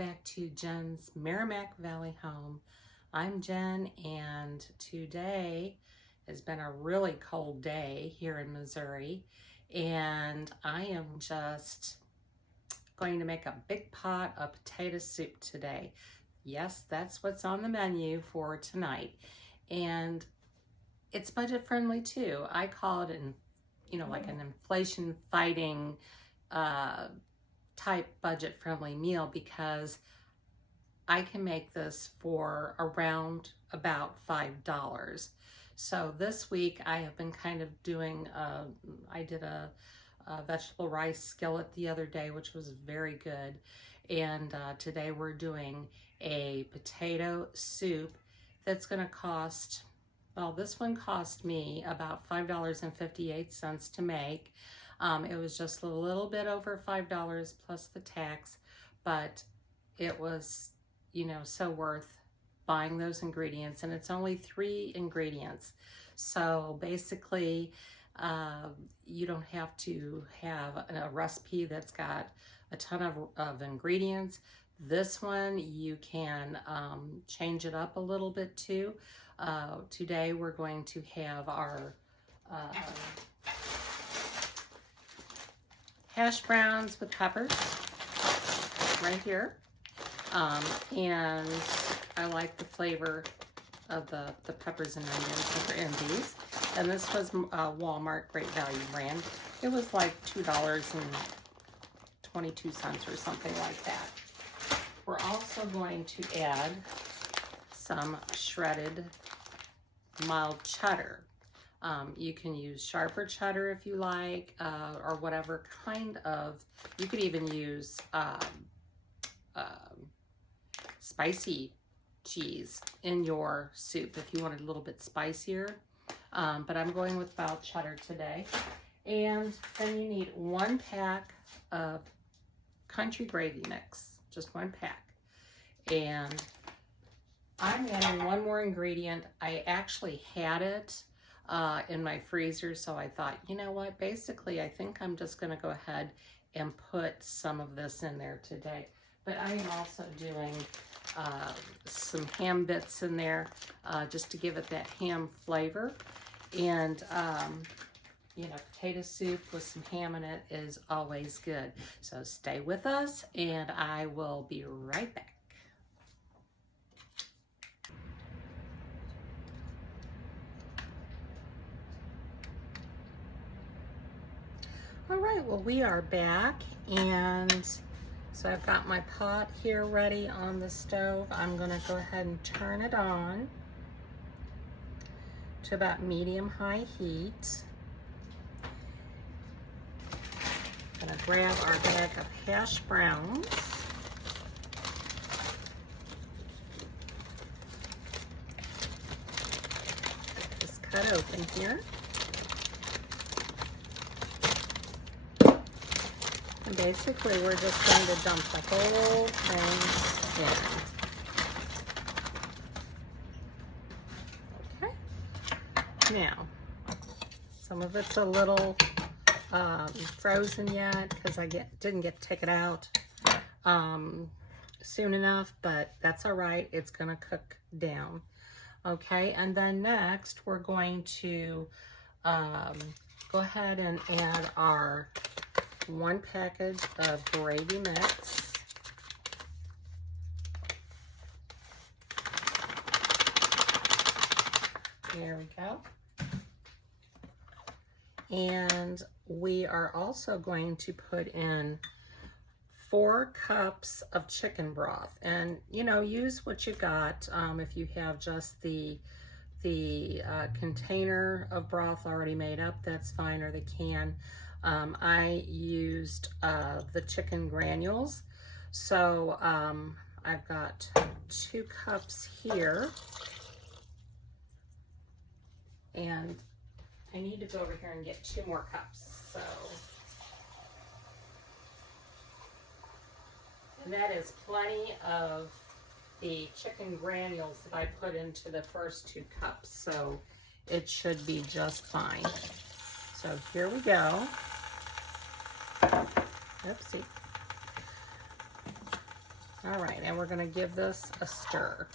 back to Jen's Merrimack Valley home. I'm Jen, and today has been a really cold day here in Missouri, and I am just going to make a big pot of potato soup today. Yes, that's what's on the menu for tonight, and it's budget friendly too. I call it like an inflation fighting type budget friendly meal because I can make this for around about $5. So this week I have been kind of doing, I did a vegetable rice skillet the other day, which was very good. And today we're doing a potato soup that's gonna cost, well, this one cost me about $5.58 to make. It was just a little bit over $5 plus the tax, but it was, so worth buying those ingredients, and it's only 3 ingredients. So basically, you don't have to have a recipe that's got a ton of ingredients. This one, you can change it up a little bit too. Today, we're going to have our hash browns with peppers right here. And I like the flavor of the peppers and onions that are in these. And this was Walmart Great Value brand. It was like $2.22 or something like that. We're also going to add some shredded mild cheddar. You can use sharper cheddar if you like, or whatever kind of, you could even use spicy cheese in your soup if you wanted a little bit spicier. But I'm going with mild cheddar today. And then you need 1 pack of country gravy mix, just 1 pack. And I'm adding 1 more ingredient. I actually had it in my freezer, so I thought, you know what, basically I think I'm just going to go ahead and put some of this in there today. But I am also doing some ham bits in there just to give it that ham flavor. And potato soup with some ham in it is always good. So stay with us and I will be right back. All right, well, we are back, and so I've got my pot here ready on the stove. I'm gonna go ahead and turn it on to about medium-high heat. I'm gonna grab our bag of hash browns. Just cut open here. And basically, we're just going to dump the whole thing in. Okay. Now, some of it's a little frozen yet because I didn't get to take it out soon enough, but that's all right. It's going to cook down. Okay, and then next, we're going to go ahead and add our 1 package of gravy mix. There we go. And we are also going to put in 4 cups of chicken broth. And, use what you got. If you have just the container of broth already made up, that's fine, or the can. I used the chicken granules. So I've got 2 cups here. And I need to go over here and get 2 more cups. So, and that is plenty of the chicken granules that I put into the first 2 cups. So it should be just fine. So here we go. Oopsie. All right, and we're going to give this a stir.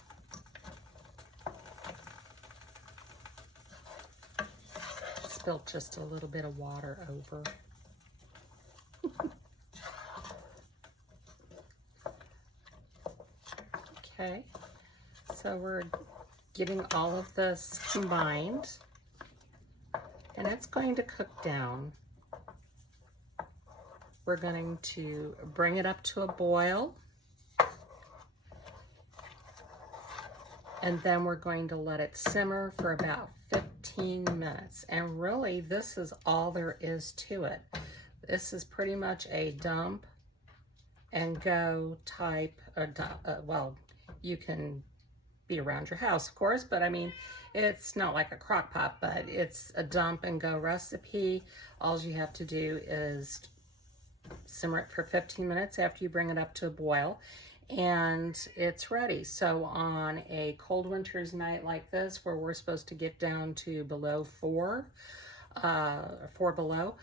Spilled just a little bit of water over. Okay, so we're getting all of this combined, and it's going to cook down. We're going to bring it up to a boil, and then we're going to let it simmer for about 15 minutes. And really, this is all there is to it. This is pretty much a dump and go type, well, you can be around your house, of course, but I mean, it's not like a crock pot, but it's a dump and go recipe. All you have to do is simmer it for 15 minutes after you bring it up to a boil, and it's ready. So on a cold winter's night like this, where we're supposed to get down to below 4 below,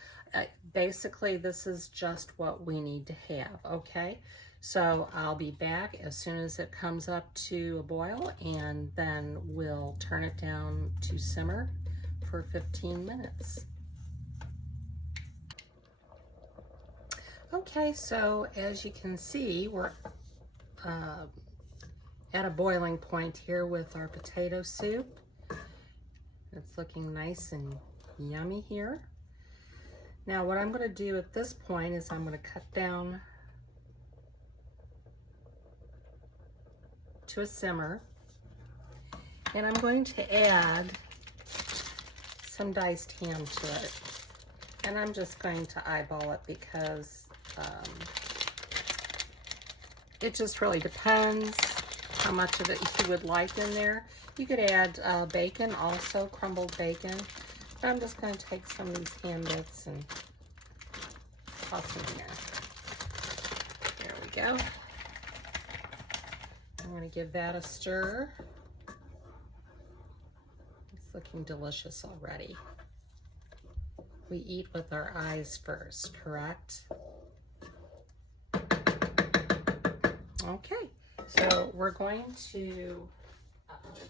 basically this is just what we need to have, okay? So I'll be back as soon as it comes up to a boil, and then we'll turn it down to simmer for 15 minutes. Okay, so as you can see, we're at a boiling point here with our potato soup. It's looking nice and yummy here. Now what I'm going to do at this point is I'm going to cut down to a simmer, and I'm going to add some diced ham to it, and I'm just going to eyeball it because it just really depends how much of it you would like in there. You could add bacon also, crumbled bacon, but I'm just going to take some of these ham bits and toss them in there. There we go. I'm going to give that a stir. It's looking delicious already. We eat with our eyes first, correct? Okay, so we're going to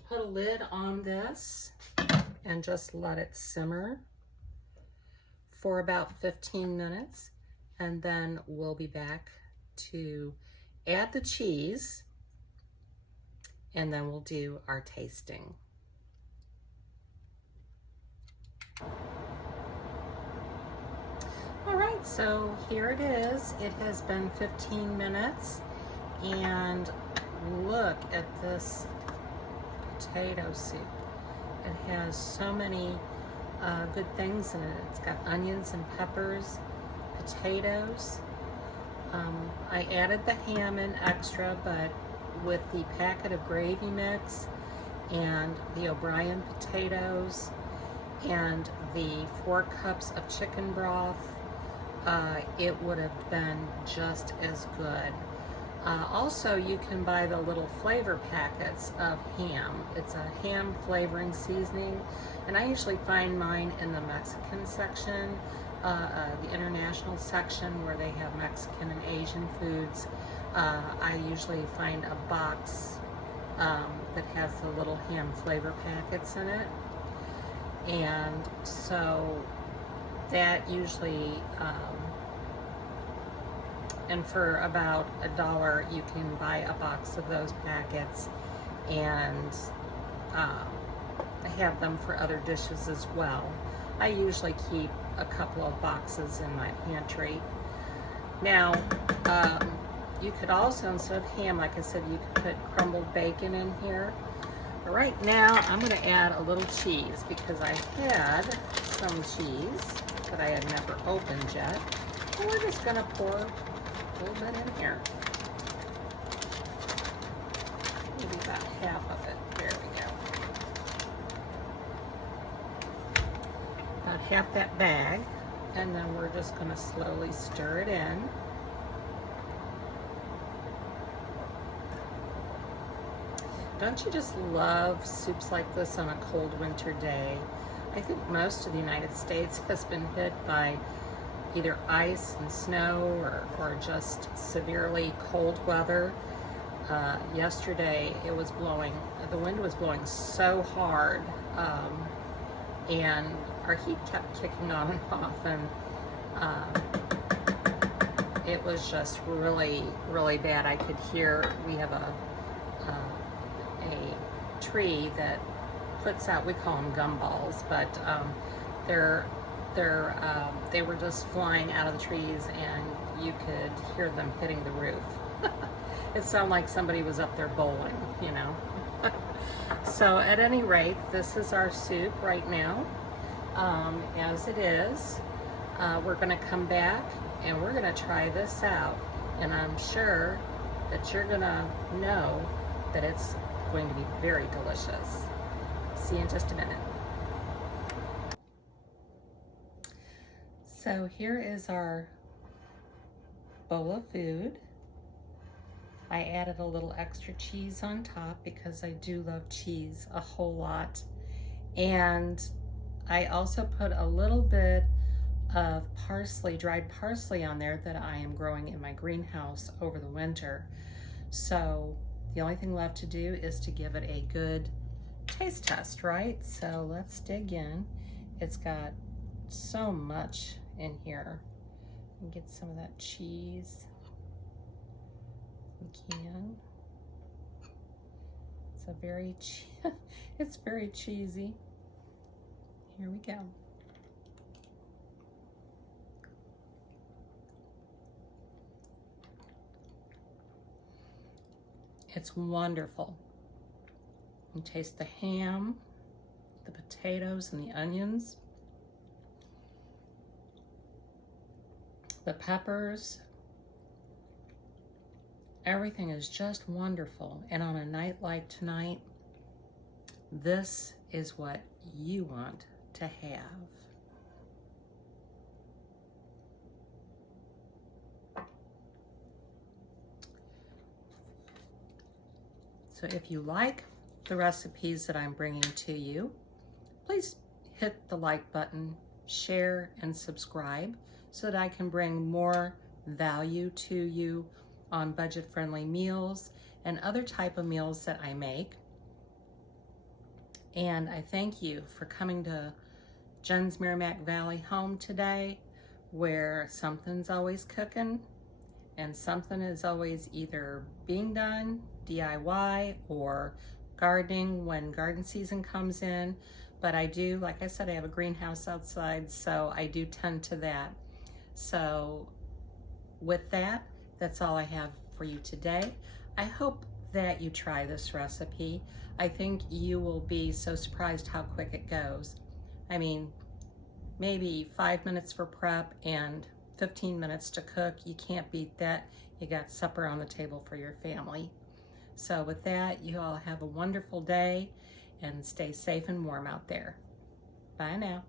put a lid on this and just let it simmer for about 15 minutes, and then we'll be back to add the cheese, and then we'll do our tasting. All right, so here it is. It has been 15 minutes, and look at this potato soup. It has so many good things in it. It's got onions and peppers, potatoes. I added the ham in extra, but with the packet of gravy mix and the O'Brien potatoes and the 4 cups of chicken broth, it would have been just as good. Also, you can buy the little flavor packets of ham. It's a ham flavoring seasoning, and I usually find mine in the Mexican section, the international section where they have Mexican and Asian foods. I usually find a box that has the little ham flavor packets in it, and so that usually and for about $1 you can buy a box of those packets, and have them for other dishes as well. I usually keep a couple of boxes in my pantry. Now you could also, instead of ham, like I said, you could put crumbled bacon in here. But right now I'm going to add a little cheese because I had some cheese that I had never opened yet, and we're just going to pour a little bit in here. Maybe about half of it. There we go. About half that bag, and then we're just going to slowly stir it in. Don't you just love soups like this on a cold winter day? I think most of the United States has been hit by either ice and snow or just severely cold weather. yesterday it was blowing, the wind was blowing so hard, and our heat kept kicking on and off, and it was just really, really bad. I could hear, we have a tree that puts out, we call them gumballs, but they were just flying out of the trees, and you could hear them hitting the roof. It sounded like somebody was up there bowling, you know. So at any rate, this is our soup right now, as it is. We're going to come back and we're going to try this out, and I'm sure that you're going to know that it's going to be very delicious. See you in just a minute. So here is our bowl of food. I added a little extra cheese on top because I do love cheese a whole lot. And I also put a little bit of parsley, dried parsley on there that I am growing in my greenhouse over the winter. So the only thing left to do is to give it a good taste test, right? So let's dig in. It's got so much in here. Get some of that cheese. We can. It's very cheesy. Here we go. It's wonderful. You taste the ham, the potatoes, and the onions, the peppers. Everything is just wonderful. And on a night like tonight, this is what you want to have. So if you like the recipes that I'm bringing to you, please hit the like button, share, and subscribe so that I can bring more value to you on budget-friendly meals and other type of meals that I make. And I thank you for coming to Jen's Merrimack Valley home today, where something's always cooking and something is always either being done, DIY, or gardening when garden season comes in. But I do, like I said, I have a greenhouse outside, so I do tend to that. So with that, that's all I have for you today. I hope that you try this recipe. I think you will be so surprised how quick it goes. I mean, maybe 5 minutes for prep and 15 minutes to cook. You can't beat that. You got supper on the table for your family. So with that, you all have a wonderful day and stay safe and warm out there. Bye now.